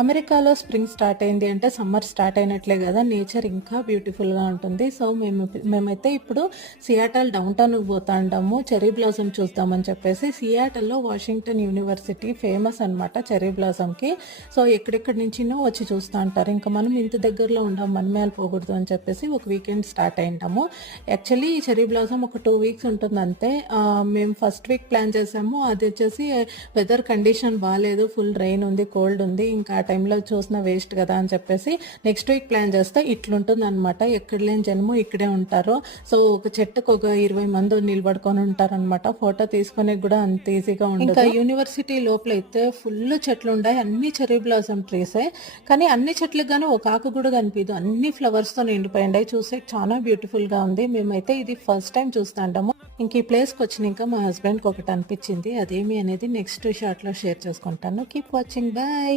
అమెరికాలో spring start అయింది అంటే సమ్మర్ స్టార్ట్ అయినట్లే కదా, నేచర్ ఇంకా బ్యూటిఫుల్గా ఉంటుంది. సో మేమైతే ఇప్పుడు సియాటల్ డౌన్ టౌన్కి పోతా ఉంటాము చెర్రీ బ్లాసమ్ చూద్దామని చెప్పేసి. సియాటల్లో వాషింగ్టన్ యూనివర్సిటీ ఫేమస్ అనమాట చెర్రీ బ్లాసమ్కి. సో ఎక్కడెక్కడి నుంచినో వచ్చి చూస్తూ ఉంటారు. ఇంకా మనం ఇంత దగ్గరలో ఉండాం, మనమేలు పోకూడదు అని చెప్పేసి ఒక వీకెండ్ స్టార్ట్ అయింటాము. యాక్చువల్లీ ఈ చెర్రీ బ్లాసమ్ ఒక 2 వీక్స్ ఉంటుంది అంతే. మేము ఫస్ట్ వీక్ ప్లాన్ చేసాము, అది వచ్చేసి వెదర్ కండిషన్ బాగాలేదు, ఫుల్ రెయిన్ ఉంది, కోల్డ్ ఉంది, ఇంకా టైంలో చూసిన వేస్ట్ కదా అని చెప్పేసి నెక్స్ట్ వీక్ ప్లాన్ చేస్తే ఇట్లుంటుంది అనమాట. ఎక్కడ లేని జనము ఇక్కడే ఉంటారు. సో ఒక చెట్టుకు ఒక 20 మంది నిలబడుకొని ఉంటారనమాట. ఫోటో తీసుకునే కూడా అంత ఈజీగా ఉండదు. ఇంకా యూనివర్సిటీ లోపల అయితే ఫుల్ చెట్లు ఉన్నాయి, అన్ని చెర్రీ బ్లాసమ్ ట్రీసే. కానీ అన్ని చెట్లకు గానీ ఒక ఆకు కూడా కనిపించదు, అన్ని ఫ్లవర్స్తో నిండిపోయిండాయి. చూసే చాలా బ్యూటిఫుల్గా ఉంది. మేమైతే ఇది ఫస్ట్ టైం చూస్తాంటాము. ఇంక ఈ ప్లేస్కి వచ్చినాక మా హస్బెండ్కి ఒకటి అనిపించింది, అదేమి అనేది నెక్స్ట్ షార్ట్లో షేర్ చేసుకుంటాను. Keep watching, bye.